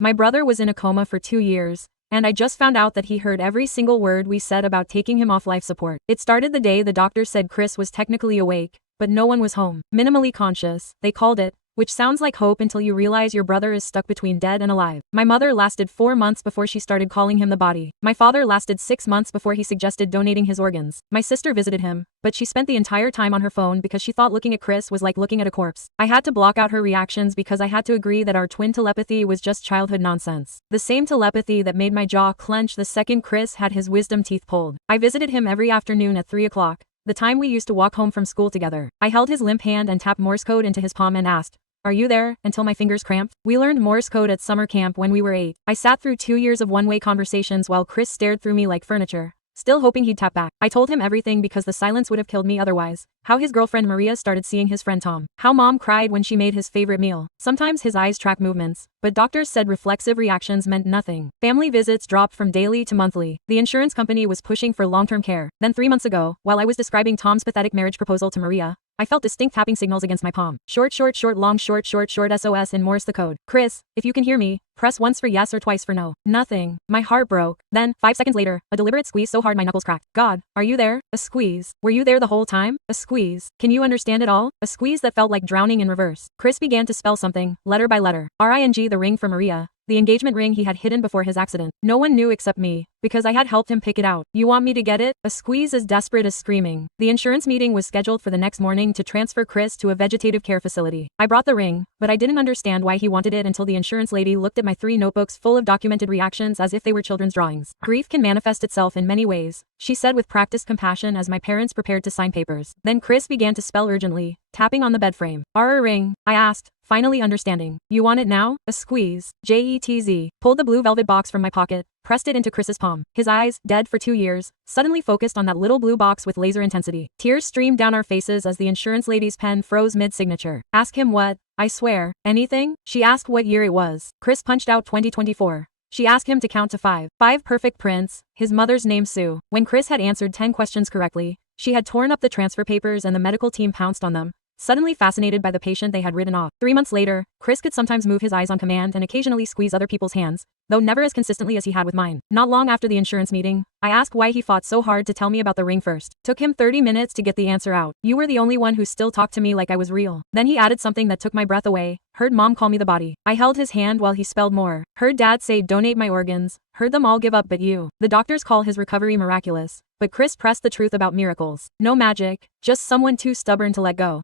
My brother was in a coma for 2 years, and I just found out that he heard every single word we said about taking him off life support. It started the day the doctor said Chris was technically awake, but no one was home. Minimally conscious, they called it, which sounds like hope until you realize your brother is stuck between dead and alive. My mother lasted 4 months before she started calling him the body. My father lasted 6 months before he suggested donating his organs. My sister visited him, but she spent the entire time on her phone because she thought looking at Chris was like looking at a corpse. I had to block out her reactions because I had to agree that our twin telepathy was just childhood nonsense. The same telepathy that made my jaw clench the second Chris had his wisdom teeth pulled. I visited him every afternoon at 3 o'clock, the time we used to walk home from school together. I held his limp hand and tapped Morse code into his palm and asked, "Are you there?" until my fingers cramped. We learned Morse code at summer camp when we were 8. I sat through 2 years of one-way conversations while Chris stared through me like furniture, still hoping he'd tap back. I told him everything because the silence would have killed me otherwise. How his girlfriend Maria started seeing his friend Tom. How mom cried when she made his favorite meal. Sometimes his eyes track movements, but doctors said reflexive reactions meant nothing. Family visits dropped from daily to monthly. The insurance company was pushing for long-term care. Then 3 months ago, while I was describing Tom's pathetic marriage proposal to Maria, I felt distinct tapping signals against my palm. Short, short, short, long, short, short, short, SOS in Morse the code. Chris, if you can hear me, press once for yes or twice for no. Nothing. My heart broke. Then, 5 seconds later, a deliberate squeeze so hard my knuckles cracked. God, are you there? A squeeze. Were you there the whole time? A squeeze. Can you understand it all? A squeeze that felt like drowning in reverse. Chris began to spell something, letter by letter. RING, the ring for Maria. The engagement ring he had hidden before his accident. No one knew except me, because I had helped him pick it out. You want me to get it? A squeeze as desperate as screaming. The insurance meeting was scheduled for the next morning to transfer Chris to a vegetative care facility. I brought the ring, but I didn't understand why he wanted it until the insurance lady looked at my 3 notebooks full of documented reactions as if they were children's drawings. Grief can manifest itself in many ways, she said with practiced compassion as my parents prepared to sign papers. Then Chris began to spell urgently, tapping on the bed frame. Ring, I asked, finally understanding. You want it now? A squeeze. JETZ. Pulled the blue velvet box from my pocket, pressed it into Chris's palm. His eyes, dead for 2 years, suddenly focused on that little blue box with laser intensity. Tears streamed down our faces as the insurance lady's pen froze mid-signature. Ask him what? I swear. Anything? She asked what year it was. Chris punched out 2024. She asked him to count to 5. 5 perfect prints, his mother's name Sue. When Chris had answered 10 questions correctly, she had torn up the transfer papers and the medical team pounced on them, suddenly fascinated by the patient they had written off. 3 months later, Chris could sometimes move his eyes on command and occasionally squeeze other people's hands, though never as consistently as he had with mine. Not long after the insurance meeting, I asked why he fought so hard to tell me about the ring first. Took him 30 minutes to get the answer out. You were the only one who still talked to me like I was real. Then he added something that took my breath away. Heard mom call me the body. I held his hand while he spelled more. Heard dad say donate my organs. Heard them all give up but you. The doctors call his recovery miraculous, but Chris pressed the truth about miracles. No magic, just someone too stubborn to let go.